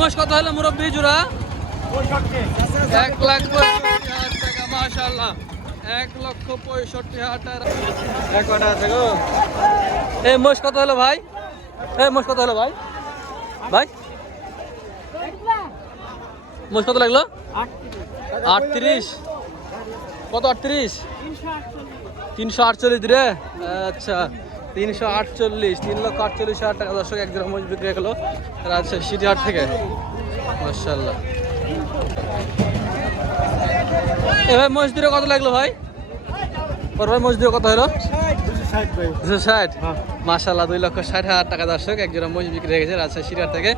মোষ কত হলো মুরব্বী জোড়া। এক লাখ পঁয়ষট্টি হাজার টাকা মাশাল্লাহ এক লক্ষ পঁয়ষট্টি হাজার এক কটা আছে গো। এই মোষ কত হলো ভাই? এই মোষ কত হলো ভাই? ভাই? মোষ কত লাগল? আটত্রিশ। কত, আটত্রিশ? তিনশো আটচল্লিশ রে? আচ্ছা। তিনশো আটচল্লিশ তিন লক্ষ আটচল্লিশ হাজার টাকা। দর্শক এক গ্রাম মজুর বিক্রি হলো রাজশাহী সিটি হাট থেকে। মার্শাল্লাহ এ ভাই মসজিদে কত লাগল ভাই? ওর ভাই মসজিদে কত হলো? দুশো ষাট মাসাল্লাহ দুই লক্ষ ষাট হাজার টাকা দর্শক এক জোড়া মহিষ বিক্রি হয়ে গেছে রাজশাহী সিটার থেকে।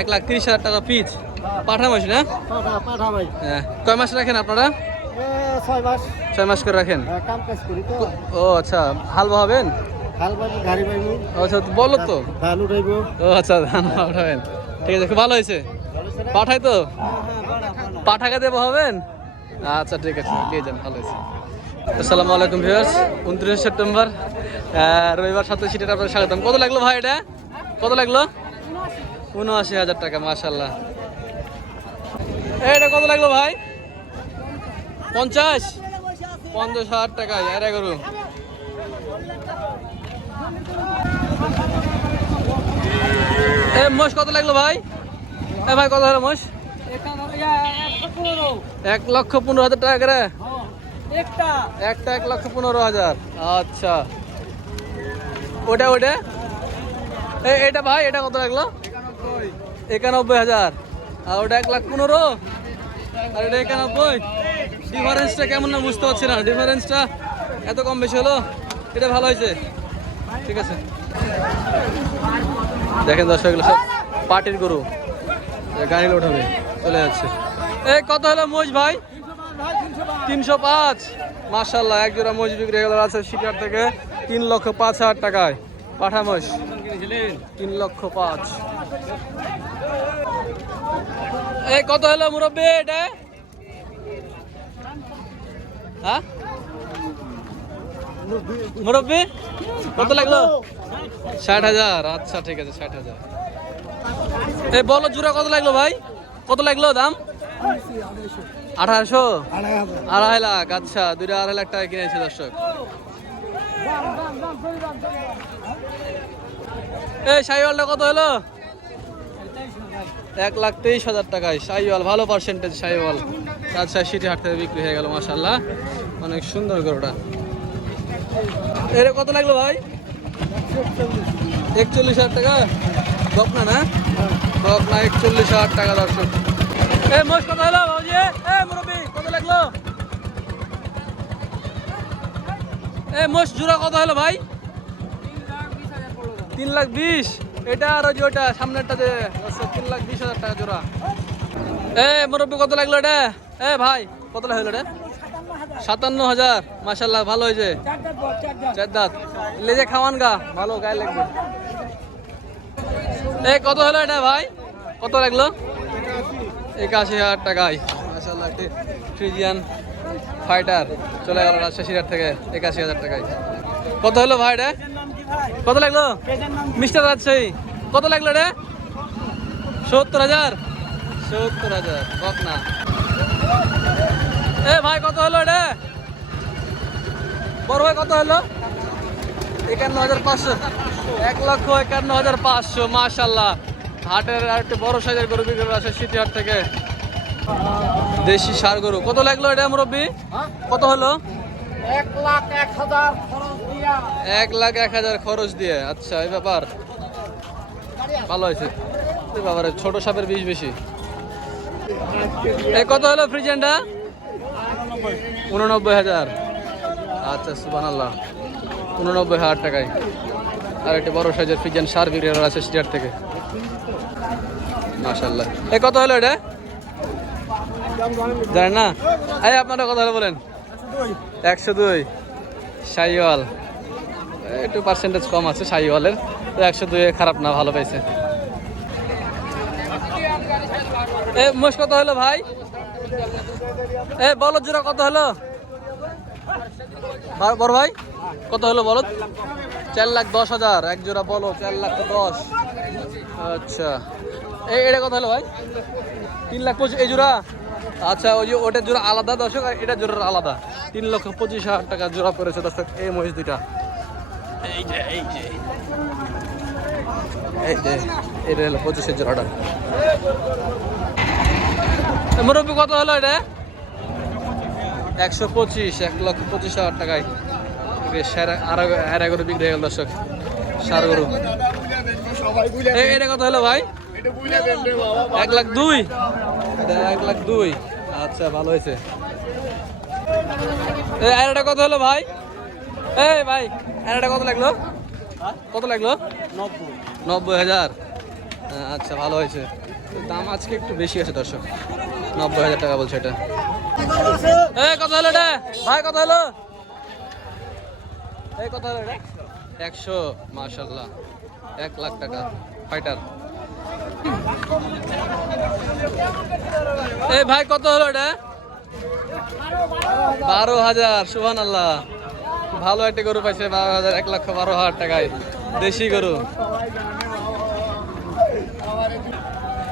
এক লাখ তিরিশ হাজার টাকা পিচ পাঠা মাস না? হ্যাঁ। কয় মাস রাখেন আপনারা? ছয় মাস। করে রাখেন? তো। ও আচ্ছা। হাল বাহাবেন? হাল বাবু গাড়ি পাইবো আচ্ছা বলো তো। ধান উঠাইব। ও আচ্ছা ধান পাঠাবেন ঠিক আছে খুব ভালো হয়েছে। পাঠাই তো। পাঠাকে দেবো হবেন? আচ্ছা ঠিক আছে দিয়ে যান ভালো হয়েছে। আসসালামু আলাইকুম ভিউয়ার্স। উনত্রিশে সেপ্টেম্বর রবিবার সাথে সিটের আপনার স্বাগতম। কত লাগল ভাই এটা? কত লাগল? উনআশি হাজার টাকা মাশাল্লাহ এটা কত লাগল ভাই? পঞ্চাশ? পঞ্চাশ হাজার টাকা এর এগারো এ, মোষ কত লাগল ভাই? এ, ভাই, কত হলো মোষ? এক লক্ষ পনেরো হাজার টাকা করে? একটা, এক লক্ষ পনেরো হাজার। আচ্ছা। ওটা ওটা? এটা ভাই, এটা কত লাগল? একানব্বই হাজার। আর ওটা এক লাখ পনেরো? আর এটা একানব্বই? ডিফারেন্সটা কেমন না বুঝতে পারছি না। ডিফারেন্সটা এত কম বেশি হলো? এটা ভালো হয়েছে? ঠিক আছে। দেখেন দর্শক, এগুলো সব পার্টির গরু। গাড়ি লোড হবে চলে যাচ্ছে। এই, কত হলো মোজ ভাই? তিনশো পাঁচ। মার্শাল্লাহ এক জোড়া মজ বিক্রি হয়ে গেল আছে শিকার থেকে। তিন লক্ষ পাঁচ হাজার টাকায়। পাঠা মোষ তিন লক্ষ পাঁচ। এই, কত হলো মুরব্বী এটা? হ্যাঁ? মুরব্বী, কত লাগল? ষাট হাজার আচ্ছা ঠিক আছে, ষাট হাজার। এই বলো জোড়া কত লাগল ভাই? কত লাগল দাম? আঠারোশো? আড়াই লাখ আচ্ছা দুইটা আড়াই লাখ টাকা কিনেছে দর্শক। এই সাইওয়ালটা কত হলো? এক লাখ তেইশ হাজার টাকায়। সাইওয়াল, ভালো পার্সেন্টেজ সাইওয়াল। রাজশাহী সিটি হাট থেকে বিক্রি হয়ে গেল মাসাল্লাহ অনেক সুন্দর গরুটা। এর কত লাগল ভাই? একচল্লিশ হাজার টাকা? বকনা না বকনা একচল্লিশ হাজার টাকা, দর্শক। এ কত হলো এ লাগল? এ, মোষ, জোড়া হলো ভাই? তিন লাখ বিশ। এটা আর তিন লাখ বিশ হাজার টাকা জোড়া। এ, মুরব্বী, কত লাগল এটা? এ, ভাই, কত লাগল এটা? সাতান্ন হাজার। মাসাল্লাহ ভালো হয়েছে। লেজে খাওয়ান গা। ভালো, গায়ে লাগবে। এ, কত হলো এটা ভাই? কত লাগল? একাশি হাজার টাকায় মাসাল্লাহ একটি ফ্রিজিয়ান ফাইটার চলে গেল রাজশাহী সিরাট থেকে একাশি হাজার টাকায়। কত হলো ভাই রে কত লাগল? মিস্টার রাজশাহী, কত লাগল রে সত্তর হাজার। সত্তর হাজার না। এ ভাই কত হলো রে বড় ভাই কত হলো? একান্ন হাজার পাঁচশো। এক লক্ষ একান্ন হাজার পাঁচশো মাশাল্লাহ হাটের আর একটু বড় সাইজের গরু বিক্রি আছে সিটি হাট থেকে। দেশি সার গরু। কত লাগল এটা মুরব্বী? কত হলো? এক লাখ এক হাজার খরচ দিয়া। এক লাখ এক হাজার খরচ দিয়ে। আচ্ছা এই ব্যাপার। ভালো হয়েছে। ব্যাপারে ছোট সাপের বিষ বেশি। কত হলো ফ্রিজেন্ডা? উননব্বই হাজার। আচ্ছা সুবান আল্লাহ উননব্বই হাজার টাকায়। আর একটা বড় সাইজের ফ্রিজেন সার বিক্রি করা আছে স্টিয়ার থেকে। মাশাল্লাহ এই কত হলো এটা? জানেন না? এই আপনারা কত হলো বলেন? একশো দুই। সাইওয়াল। একটু পার্সেন্টেজ কম আছে সাইওয়ালের। তো একশো দুই খারাপ না, ভালো পাইছে। এ, মোষ কত হলো ভাই? এ বলো জোড়া কত হলো? বড় ভাই, কত হলো বলো চার লাখ দশ হাজার, এক জোড়া বলো চার লাখ দশ। আচ্ছা। এই এটা কত হলো ভাই? তিন লাখ পঁচিশ, এই জোড়া? আচ্ছা ওই যে ওটার জোড়া আলাদা দর্শক, আর এটার জোড়া আলাদা। তিন লক্ষ পঁচিশ হাজার টাকা জোড়া পড়েছে দর্শক, এই মহিষ দুইটা। এই যে এই যে। এই যে, এটা হলো পঁচিশের জোড়াটা। মুরব্বি কত হলো এটা? একশো পঁচিশ, এক লক্ষ পঁচিশ হাজার টাকায়। সেরা গরু বিক্রি হয়ে গেল দর্শক। সার গরু। এটা কত হলো ভাই? এক লাখ দুই। এক লাখ দুই। আচ্ছা ভালো হয়েছে। আর এটা কত হলো ভাই? এই ভাই, আর এটা কত লাগল? কত লাগল? নব্বই হাজার। আচ্ছা ভালো হয়েছে। দাম আজকে একটু বেশি আছে দর্শক। নব্বই হাজার টাকা বলছে এটা। এই কত হলো এটা? ভাই কত হলো? এই কত হলো এটা? একশো মার্শাল্লাহ এক লাখ টাকা। ফাইটার। এই ভাই কত হলো এটা? বারো হাজার সুহান আল্লাহ ভালো একটা গরু পাইছে বারো হাজার এক লক্ষ বারো হাজার টাকায়। দেশি গরু।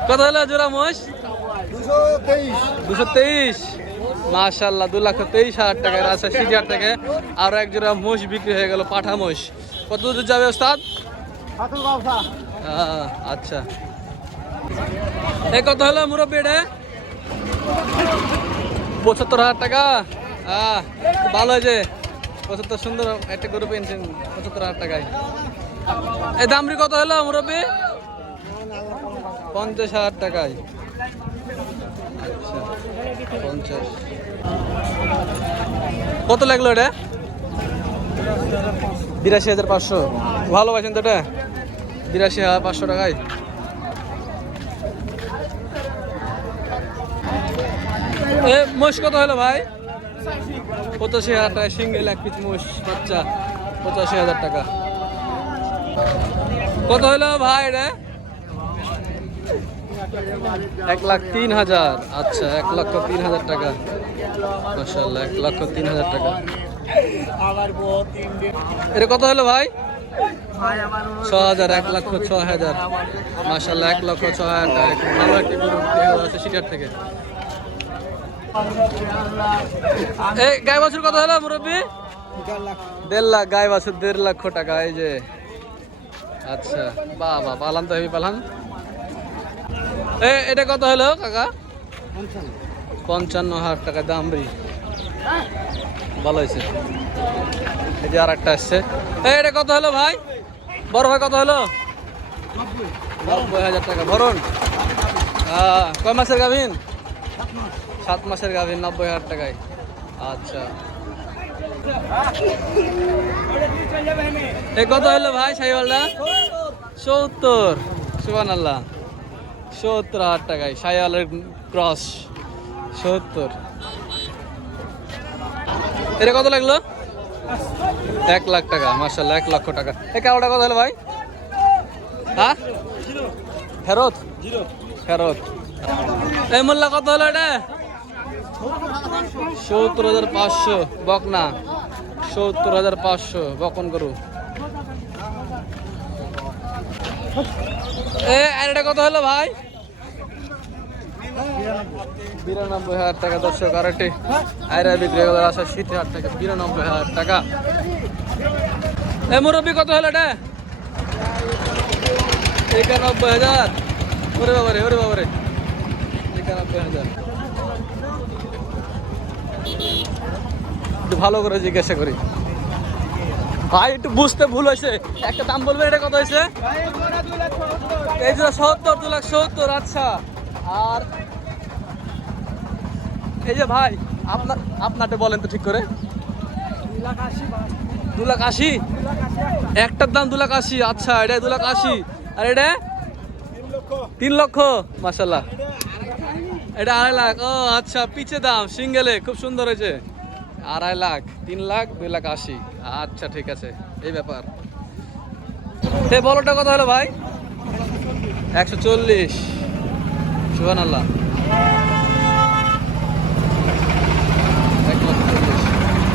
কত হলো জোড়া মোষ দুশো তেইশ। মাশাল্লাহ দু লক্ষ তেইশ হাজার টাকায় রাজশাহী সিটি হাট থেকে। আরও এক জোড়া মোষ বিক্রি হয়ে গেল পাঠা মোষ। কত দূর যাবে ওস্তাদ? আচ্ছা। এই কত হলো মুরব্বী এটা? পঁচাত্তর হাজার টাকা? আহ, ভালো হয়েছে। পঁচাত্তর সুন্দর একটা গরু পেয়েছেন পঁচাত্তর হাজার টাকায়। এই দামরি কত হলো মুরব্বী? পঞ্চাশ হাজার টাকায়। কত লাগল এটা? বিরাশি হাজার পাঁচশো। ভালো পাইছেন তো এটা? বিরাশি হাজার পাঁচশো টাকায়। মোষ কত হলো ভাই? পঁচাশি হাজার টাকা সিঙ্গেল এক পিস মোষ, বাচ্চা। পঁচাশি হাজার টাকা। কত হলো ভাই এটা? এক লাখ তিন হাজার। আচ্ছা এক লক্ষ তিন হাজার টাকা। মাসাল্লাহ এক লক্ষ তিন হাজার টাকা। এটা কত হলো ভাই? ছ হাজার, এক লক্ষ ছ হাজার। মাসাল্লাহ এক লক্ষ ছ হাজার টাকা। ভালো একটি আছে সিটার থেকে। এই গাই বাছুর কত হলো, মুরব্বী? দেড় লাখ। গাই বাছুর দেড় লক্ষ টাকা, এই যে। আচ্ছা বাহ বাহ পালান তো হেবি এটা কত হলো কাকা? পঞ্চান্ন হাজার টাকা দাম দামরি ভালো হয়েছে। এই যে আর একটা আসছে এটা কত হলো ভাই? বড় ভাই কত হলো? নব্বই হাজার টাকা। ভরুন আহ, কয় মাসের গাভিন? সাত মাসের গাভিন নব্বই হাজার টাকায়। আচ্ছা। এ কত হলো ভাই সাইওয়ালটা সত্তর। সুবান আল্লাহ সত্তর হাজার টাকায় সাইওয়ালের ক্রস, সত্তর। এটা কত লাগল? এক লাখ টাকা মার্শাল্লাহ এক লক্ষ টাকা। এ কালোটা কত হলো ভাই? হ্যাঁ ফেরত? ফেরত। এই মোল্লা, কত হলো এটা? সত্তর হাজার পাঁচশো, বকনা। সত্তর হাজার পাঁচশো, বকন গরু। এ আর এটা কত হলো ভাই? বিরানব্বই হাজার টাকা দর্শক আর একটি আয়রা বিক্রি হয়ে গেল আসা শীতে হাজার টাকা বিরানব্বই হাজার টাকা। এ মুরব্বী কত হলো এটা? একানব্বই হাজার। ওরে বাবারে ওরে বাবারে। একানব্বই হাজার। ভালো করে জিজ্ঞাসা করি। ভাই, একটু বুঝতে ভুল হয়েছে। একটা দাম এটা কত হয়েছে? এই সত্তর, দু লাখ সত্তর আচ্ছা। আর এই যে ভাই বলেন তো ঠিক করে। দু লাখ আশি একটার দাম দু লাখ আশি আচ্ছা এটা দু লাখ আশি। আর এটা? তিন লক্ষ। মাসাল্লাহ এটা আড়াই লাখ। ও আচ্ছা পিছে দাম, সিঙ্গেলে, খুব সুন্দর হয়েছে। আড়াই লাখ, তিন লাখ, দুই লাখ আশি। আচ্ছা ঠিক আছে। এই ব্যাপার। সে বলোটা কথা হলো ভাই। একশো চল্লিশ। সুহান আল্লাহ